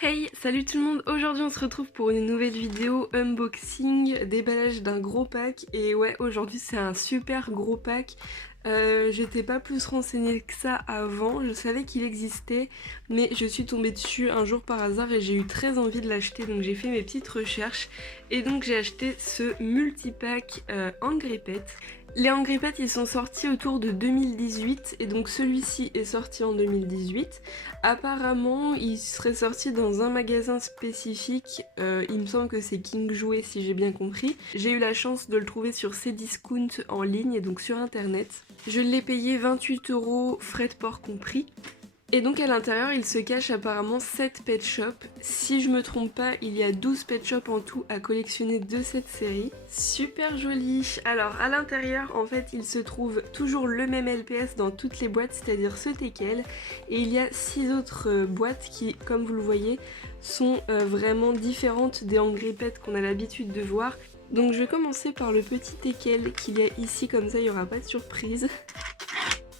Hey, salut tout le monde. Aujourd'hui on se retrouve pour une nouvelle vidéo unboxing, déballage d'un gros pack. Et ouais, aujourd'hui c'est un super gros pack. J'étais pas plus renseignée que ça avant, je savais qu'il existait, mais je suis tombée dessus un jour par hasard et j'ai eu très envie de l'acheter, donc j'ai fait mes petites recherches et donc j'ai acheté ce multipack Angry Pet. Les Angry Pet ils sont sortis autour de 2018 et donc celui-ci est sorti en 2018. Apparemment il serait sorti dans un magasin spécifique, il me semble que c'est King Jouet si j'ai bien compris. J'ai eu la chance de le trouver sur Cdiscount en ligne, donc sur internet. Je l'ai payé 28 €, frais de port compris. Et donc à l'intérieur il se cache apparemment 7 pet shops. Si je me trompe pas, il y a 12 pet shops en tout à collectionner de cette série. Super joli. Alors à l'intérieur en fait il se trouve toujours le même LPS dans toutes les boîtes, c'est-à-dire ce teckel. Et il y a 6 autres boîtes qui, comme vous le voyez, sont vraiment différentes des Angry Pet qu'on a l'habitude de voir. Donc je vais commencer par le petit teckel qu'il y a ici, comme ça il n'y aura pas de surprise.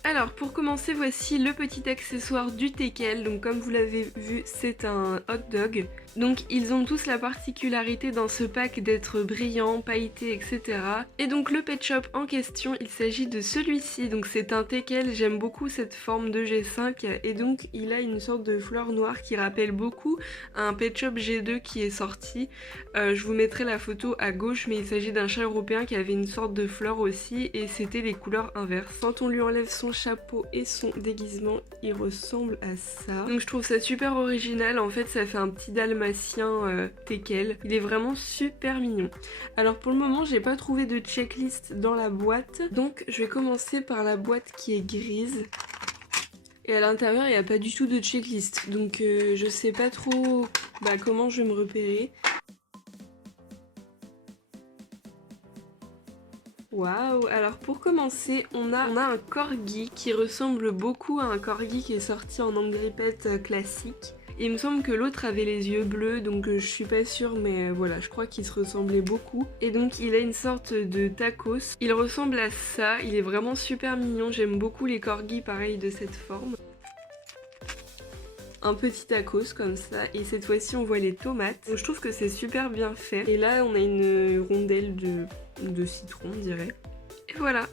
Alors pour commencer, voici le petit accessoire du teckel. Donc comme vous l'avez vu, c'est un hot dog. Donc ils ont tous la particularité dans ce pack d'être brillants, pailletés, etc. Et donc le pet shop en question, il s'agit de celui-ci. Donc c'est un teckel, j'aime beaucoup cette forme de G5 et donc il a une sorte de fleur noire qui rappelle beaucoup un pet shop G2 qui est sorti. Je vous mettrai la photo à gauche, mais il s'agit d'un chat européen qui avait une sorte de fleur aussi et c'était les couleurs inverses. Quand on lui enlève son chapeau et son déguisement, il ressemble à ça. Donc je trouve ça super original, en fait ça fait un petit dalmatien teckel. Il est vraiment super mignon. Alors pour le moment j'ai pas trouvé de checklist dans la boîte, donc je vais commencer par la boîte qui est grise. Et à l'intérieur il n'y a pas du tout de checklist, donc je sais pas trop comment je vais me repérer. Waouh! Alors pour commencer, on a un corgi qui ressemble beaucoup à un corgi qui est sorti en Angry Pet classique. Il me semble que l'autre avait les yeux bleus, donc je suis pas sûre, mais voilà, je crois qu'il se ressemblait beaucoup. Et donc il a une sorte de tacos. Il ressemble à ça, il est vraiment super mignon, j'aime beaucoup les corgis pareil de cette forme. Un petit tacos comme ça, et cette fois-ci on voit les tomates. Donc je trouve que c'est super bien fait. Et là on a une rondelle de citron, on dirait. Et voilà.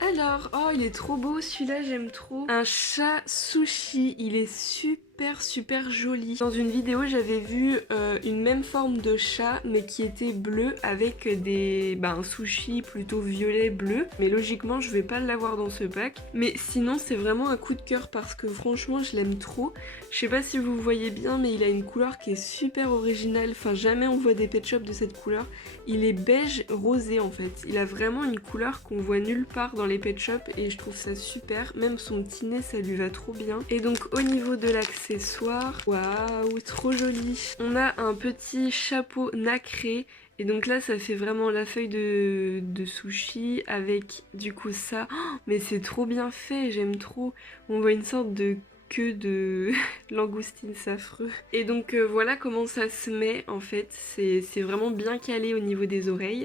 Alors, oh il est trop beau celui-là, j'aime trop. Un chat sushi, il est super joli. Dans une vidéo j'avais vu une même forme de chat mais qui était bleu avec un sushi plutôt violet bleu. Mais logiquement je vais pas l'avoir dans ce pack. Mais sinon c'est vraiment un coup de cœur parce que franchement je l'aime trop. Je sais pas si vous voyez bien mais il a une couleur qui est super originale. Enfin jamais on voit des pet shops de cette couleur. Il est beige rosé en fait. Il a vraiment une couleur qu'on voit nulle part dans les pet shops et je trouve ça super. Même son petit nez ça lui va trop bien. Et donc au niveau de l'accessoire, waouh, trop joli. On a un petit chapeau nacré. Et donc là ça fait vraiment la feuille de sushi avec du coup ça. Oh, mais c'est trop bien fait, j'aime trop. On voit une sorte de queue de langoustine, c'est affreux. Et donc voilà comment ça se met en fait. C'est vraiment bien calé au niveau des oreilles.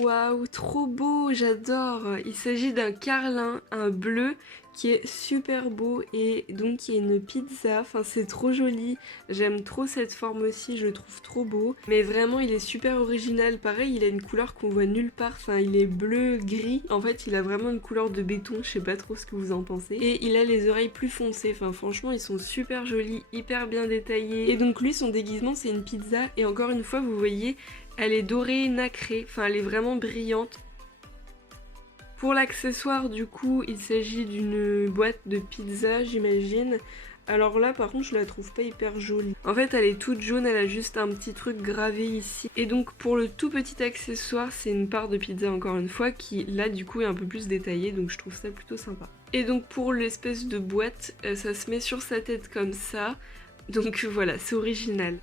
Waouh, trop beau, j'adore. Il s'agit d'un carlin, un bleu qui est super beau et donc il y a une pizza, enfin c'est trop joli. J'aime trop cette forme aussi, je le trouve trop beau. Mais vraiment il est super original, pareil il a une couleur qu'on voit nulle part, enfin il est bleu gris. En fait il a vraiment une couleur de béton, je sais pas trop ce que vous en pensez. Et il a les oreilles plus foncées, enfin franchement ils sont super jolis, hyper bien détaillés. Et donc lui son déguisement c'est une pizza et encore une fois vous voyez elle est dorée, nacrée, enfin elle est vraiment brillante. Pour l'accessoire du coup il s'agit d'une boîte de pizza j'imagine. Alors là par contre je la trouve pas hyper jolie. En fait elle est toute jaune, elle a juste un petit truc gravé ici. Et donc pour le tout petit accessoire c'est une part de pizza encore une fois qui là du coup est un peu plus détaillée, donc je trouve ça plutôt sympa. Et donc pour l'espèce de boîte ça se met sur sa tête comme ça. Donc voilà, c'est original.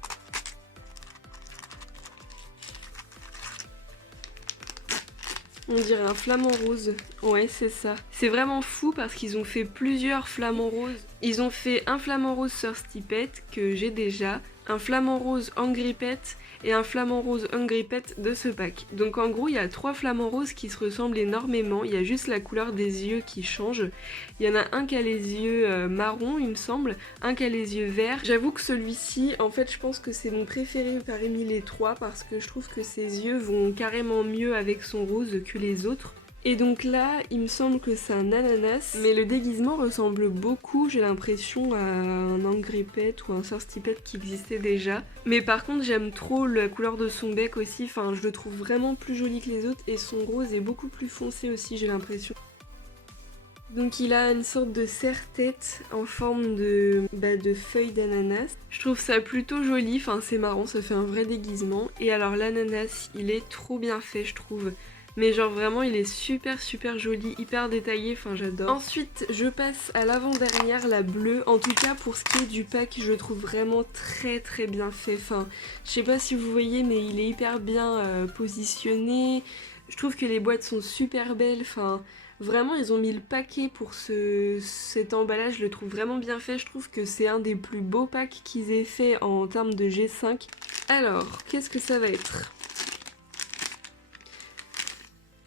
On dirait un flamant rose. Ouais, c'est ça. C'est vraiment fou parce qu'ils ont fait plusieurs flamants roses. Ils ont fait un flamant rose Thirsty Pet que j'ai déjà, un flamant rose Angry Pet et un flamant rose Hungry Pet de ce pack. Donc en gros il y a 3 flamants roses qui se ressemblent énormément, il y a juste la couleur des yeux qui change. Il y en a un qui a les yeux marron il me semble, un qui a les yeux verts. J'avoue que celui-ci en fait je pense que c'est mon préféré parmi les 3 parce que je trouve que ses yeux vont carrément mieux avec son rose que les autres. Et donc là, il me semble que c'est un ananas, mais le déguisement ressemble beaucoup, j'ai l'impression, à un Angry Pet ou un Thirsty Pet qui existait déjà. Mais par contre, j'aime trop la couleur de son bec aussi, enfin je le trouve vraiment plus joli que les autres et son rose est beaucoup plus foncé aussi, j'ai l'impression. Donc il a une sorte de serre-tête en forme de feuilles d'ananas. Je trouve ça plutôt joli, enfin c'est marrant, ça fait un vrai déguisement. Et alors l'ananas, il est trop bien fait je trouve. Mais genre vraiment il est super joli, hyper détaillé, enfin j'adore. Ensuite je passe à l'avant-dernière, la bleue. En tout cas pour ce qui est du pack je le trouve vraiment très bien fait. Enfin je sais pas si vous voyez mais il est hyper bien positionné. Je trouve que les boîtes sont super belles, enfin vraiment ils ont mis le paquet pour cet emballage, je le trouve vraiment bien fait. Je trouve que c'est un des plus beaux packs qu'ils aient fait en termes de G5. Alors qu'est-ce que ça va être ?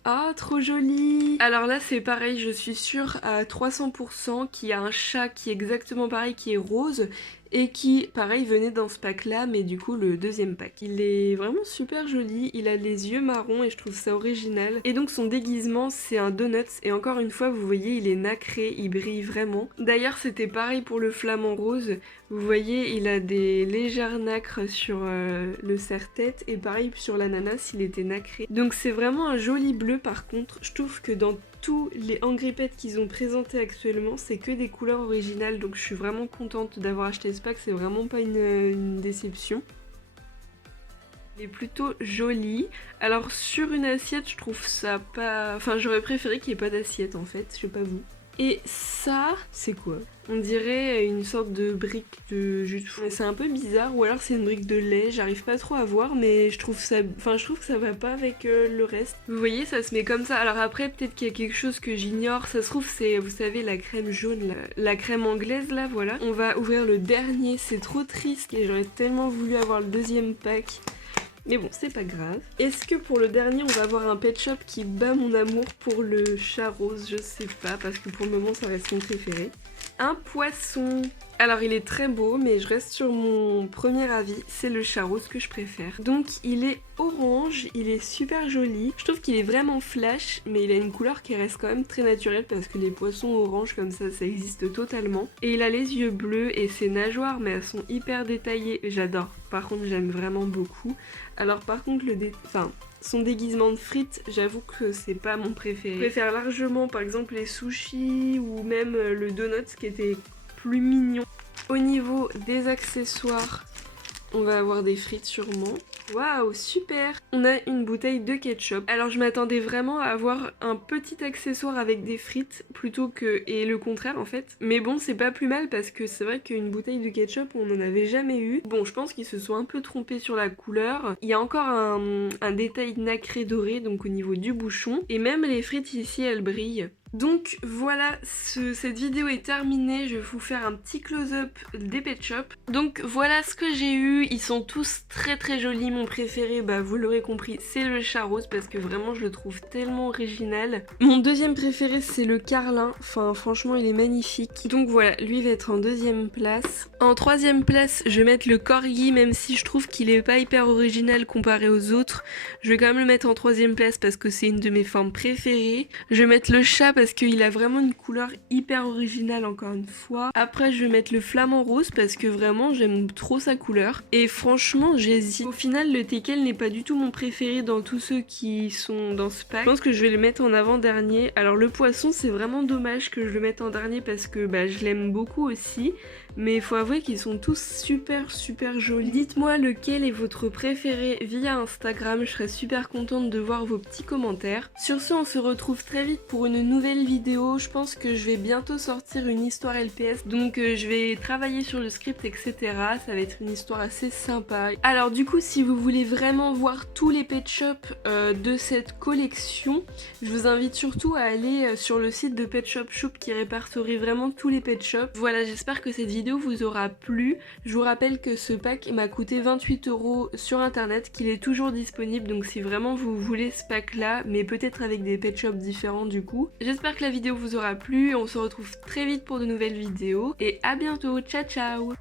Ah, trop joli! Alors là, c'est pareil, je suis sûre à 300% qu'il y a un chat qui est exactement pareil, qui est rose, et qui, pareil, venait dans ce pack-là, mais du coup, le deuxième pack. Il est vraiment super joli, il a les yeux marrons et je trouve ça original. Et donc, son déguisement, c'est un donut, et encore une fois, vous voyez, il est nacré, il brille vraiment. D'ailleurs, c'était pareil pour le flamant rose. Vous voyez, il a des légères nacres sur le serre-tête, et pareil sur l'ananas, il était nacré. Donc, c'est vraiment un joli bleu par contre. Je trouve que dans tous les Angry Pets qu'ils ont présentés actuellement, c'est que des couleurs originales, donc je suis vraiment contente d'avoir acheté ce pack, c'est vraiment pas une déception. Il est plutôt joli. Alors sur une assiette, je trouve ça pas... Enfin, j'aurais préféré qu'il n'y ait pas d'assiette en fait, je sais pas vous. Et ça, c'est quoi? On dirait une sorte de brique de jus de fruits. C'est un peu bizarre, ou alors c'est une brique de lait, j'arrive pas trop à voir, mais je trouve ça... Enfin, je trouve que ça va pas avec le reste. Vous voyez, ça se met comme ça. Alors après, peut-être qu'il y a quelque chose que j'ignore. Ça se trouve, c'est, vous savez, la crème jaune, la crème anglaise, là, voilà. On va ouvrir le dernier, c'est trop triste, et j'aurais tellement voulu avoir le deuxième pack. Mais bon, c'est pas grave. Est-ce que pour le dernier, on va avoir un pet shop qui bat mon amour pour le chat rose? Je sais pas, parce que pour le moment, ça reste mon préféré. Un poisson. Alors il est très beau, mais je reste sur mon premier avis, c'est le chat rose que je préfère. Donc il est orange, il est super joli. Je trouve qu'il est vraiment flash, mais il a une couleur qui reste quand même très naturelle parce que les poissons orange comme ça existe totalement. Et il a les yeux bleus et ses nageoires, mais elles sont hyper détaillées. J'adore. Par contre, j'aime vraiment beaucoup. Alors par contre, son déguisement de frites, j'avoue que c'est pas mon préféré. Je préfère largement par exemple les sushis ou même le donut qui était plus mignon. Au niveau des accessoires, on va avoir des frites sûrement. Waouh, super! On a une bouteille de ketchup. Alors je m'attendais vraiment à avoir un petit accessoire avec des frites plutôt que... et le contraire en fait. Mais bon, c'est pas plus mal parce que c'est vrai qu'une bouteille de ketchup, on n'en avait jamais eu. Bon, je pense qu'ils se sont un peu trompés sur la couleur. Il y a encore un détail nacré doré, donc au niveau du bouchon. Et même les frites ici, elles brillent. Donc voilà, cette vidéo est terminée, je vais vous faire un petit close-up des pet shops. Donc voilà ce que j'ai eu, ils sont tous très jolis. Mon préféré, bah vous l'aurez compris, c'est le chat rose parce que vraiment je le trouve tellement original. Mon deuxième préféré c'est le carlin, enfin franchement il est magnifique. Donc voilà, lui va être en deuxième place. En troisième place, je vais mettre le corgi, même si je trouve qu'il est pas hyper original comparé aux autres. Je vais quand même le mettre en troisième place parce que c'est une de mes formes préférées. Je vais mettre le chat parce qu'il a vraiment une couleur hyper originale encore une fois. Après je vais mettre le flamant rose parce que vraiment j'aime trop sa couleur. Et franchement j'hésite. Au final le teckel n'est pas du tout mon préféré dans tous ceux qui sont dans ce pack. Je pense que je vais le mettre en avant-dernier. Alors le poisson c'est vraiment dommage que je le mette en dernier parce que je l'aime beaucoup aussi. Mais il faut avouer qu'ils sont tous super jolis. Dites-moi lequel est votre préféré via Instagram, je serais super contente de voir vos petits commentaires. Sur ce, on se retrouve très vite pour une nouvelle nouvelle vidéo. Je pense que je vais bientôt sortir une histoire LPS, donc je vais travailler sur le script, etc. Ça va être une histoire assez sympa. Alors du coup, si vous voulez vraiment voir tous les pet shops de cette collection, je vous invite surtout à aller sur le site de Pet Shop Shop qui répertorie vraiment tous les pet shops. Voilà, j'espère que cette vidéo vous aura plu. Je vous rappelle que ce pack m'a coûté 28 € sur internet, qu'il est toujours disponible, donc si vraiment vous voulez ce pack là, mais peut-être avec des pet shops différents du coup. J'espère que la vidéo vous aura plu, on se retrouve très vite pour de nouvelles vidéos et à bientôt, ciao ciao.